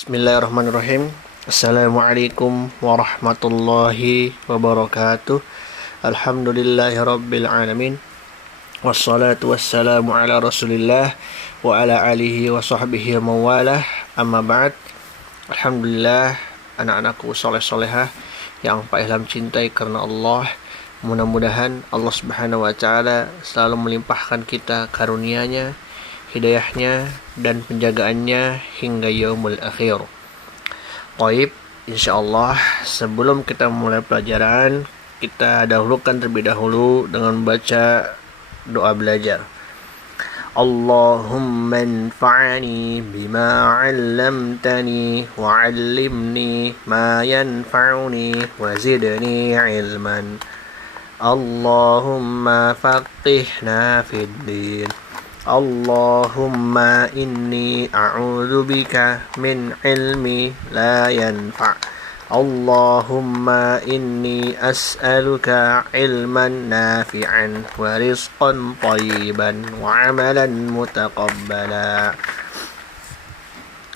Bismillahirrahmanirrahim. Assalamualaikum warahmatullahi wabarakatuh. Alhamdulillahirabbil alamin. Wassalatu wassalamu ala Rasulillah wa ala alihi wa sahbihi wa mawalah. Amma ba'd. Alhamdulillah, anak-anakku soleh-solehah yang Pak Ilham cintai karena Allah. Mudah-mudahan Allah Subhanahu wa taala selalu melimpahkan kita karunia-Nya, hidayahnya dan penjagaannya hingga yaumul akhir. Baik, insyaallah sebelum kita mulai pelajaran, kita dahulukan terlebih dahulu dengan membaca doa belajar. Allahumma anfa'ni bima 'allamtani wa 'allimni ma yanfa'uni wa zidni 'ilman. Allahumma faqihna fid din. Allahumma inni a'udzu bika min ilmi la yanfa'. Allahumma inni as'aluka ilman nafi'an wa rizqan thayyiban wa amalan mutaqabbala.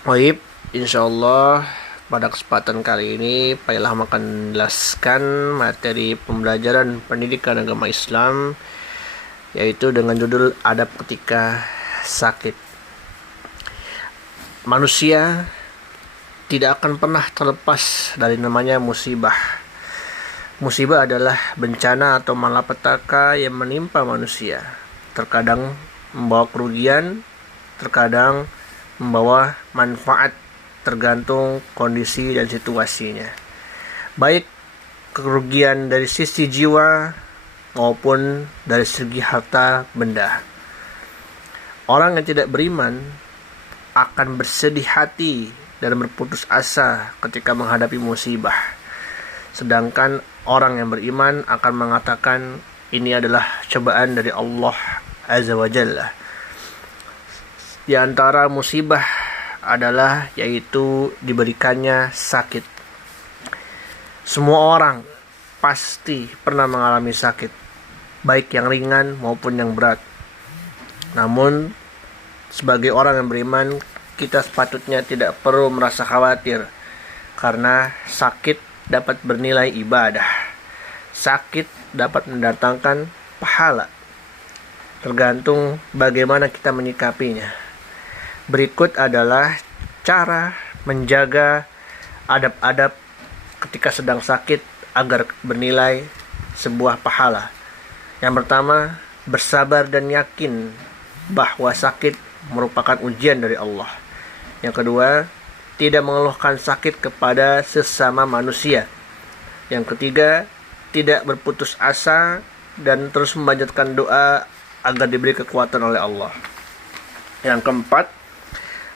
Baik, insyaallah pada kesempatan kali ini Pak Ilham akan menjelaskan materi pembelajaran pendidikan agama Islam, yaitu dengan judul adab ketika sakit. Manusia tidak akan pernah terlepas dari namanya musibah. Musibah adalah bencana atau malapetaka yang menimpa manusia. Terkadang membawa kerugian, terkadang membawa manfaat, tergantung kondisi dan situasinya. Baik kerugian dari sisi jiwa maupun dari segi harta benda. Orang yang tidak beriman akan bersedih hati dan berputus asa ketika menghadapi musibah. Sedangkan orang yang beriman akan mengatakan ini adalah cobaan dari Allah Azza wa Jalla. Di antara musibah adalah yaitu diberikannya sakit. Semua orang pasti pernah mengalami sakit, baik yang ringan maupun yang berat. Namun, sebagai orang yang beriman, kita sepatutnya tidak perlu merasa khawatir, karena sakit dapat bernilai ibadah. Sakit dapat mendatangkan pahala, tergantung bagaimana kita menyikapinya. Berikut adalah cara menjaga adab-adab ketika sedang sakit agar bernilai sebuah pahala. Yang pertama, bersabar dan yakin bahwa sakit merupakan ujian dari Allah. Yang kedua, tidak mengeluhkan sakit kepada sesama manusia. Yang ketiga, tidak berputus asa dan terus memanjatkan doa agar diberi kekuatan oleh Allah. Yang keempat,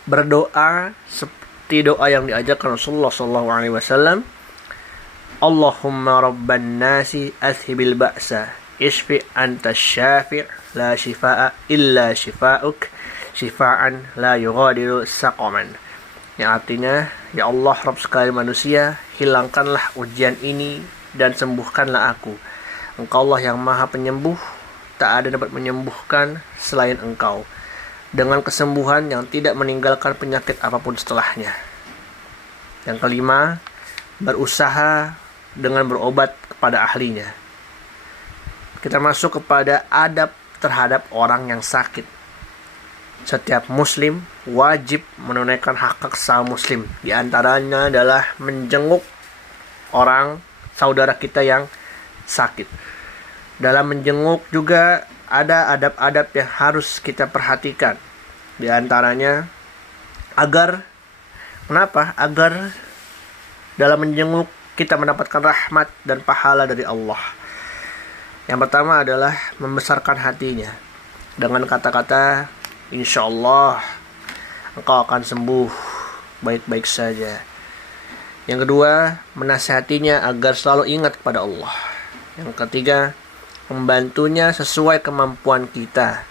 berdoa seperti doa yang diajarkan Rasulullah SAW. Allahumma rabban nasi azhibil ba'sa ishfi anta syafi' la shifaa illa shifa'uk shifaan la yughadiru saqaman. Yang artinya, ya Allah Rabb sekalian manusia, hilangkanlah ujian ini dan sembuhkanlah aku. Engkau Allah yang maha penyembuh, tak ada dapat menyembuhkan selain Engkau, dengan kesembuhan yang tidak meninggalkan penyakit apapun setelahnya. Yang kelima, berusaha dengan berobat kepada ahlinya. Kita masuk kepada adab terhadap orang yang sakit. Setiap muslim wajib menunaikan hak-hak sesama muslim. Di antaranya adalah menjenguk orang saudara kita yang sakit. Dalam menjenguk juga ada adab-adab yang harus kita perhatikan. Di antaranya agar dalam menjenguk kita mendapatkan rahmat dan pahala dari Allah. Yang pertama adalah membesarkan hatinya dengan kata-kata, insyaallah engkau akan sembuh baik-baik saja. Yang kedua, menasihatinya agar selalu ingat kepada Allah. Yang ketiga, membantunya sesuai kemampuan kita.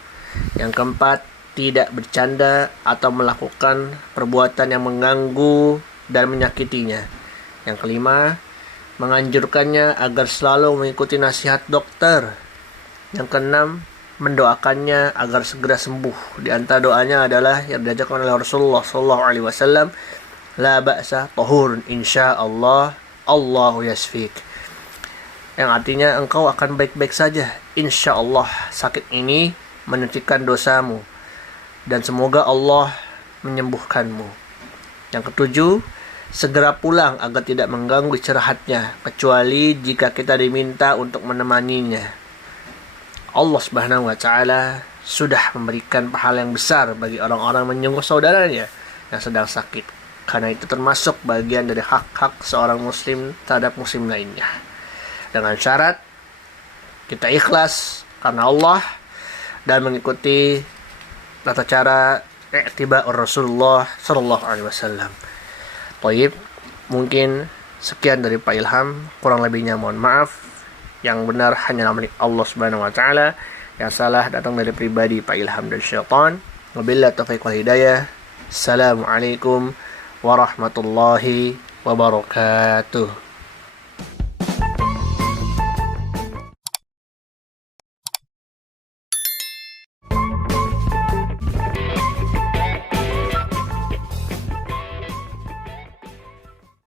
Yang keempat, tidak bercanda atau melakukan perbuatan yang mengganggu dan menyakitinya. Yang kelima, menganjurkannya agar selalu mengikuti nasihat dokter. Yang keenam, mendoakannya agar segera sembuh. Di antara doanya adalah yang diajarkan oleh Rasulullah SAW, la ba'sa tahurun insyaallah Allahu yasfik. Yang artinya engkau akan baik-baik saja. Insyaallah sakit ini menyucikan dosamu dan semoga Allah menyembuhkanmu. Yang ketujuh, segera pulang agar tidak mengganggu istirahatnya kecuali jika kita diminta untuk menemaninya. Allah Subhanahu wa taala sudah memberikan pahala yang besar bagi orang-orang menyungguh saudaranya yang sedang sakit. Karena itu termasuk bagian dari hak-hak seorang muslim terhadap muslim lainnya. Dengan syarat kita ikhlas karena Allah dan mengikuti tata cara i'tiba Rasulullah sallallahu alaihi wasallam. Baik, mungkin sekian dari Pak Ilham, kurang lebihnya mohon maaf. Yang benar hanya milik Allah Subhanahu wa taala, yang salah datang dari pribadi Pak Ilham dan syaitan. Wabillahi taufiq wal hidayah. Assalamualaikum warahmatullahi wabarakatuh.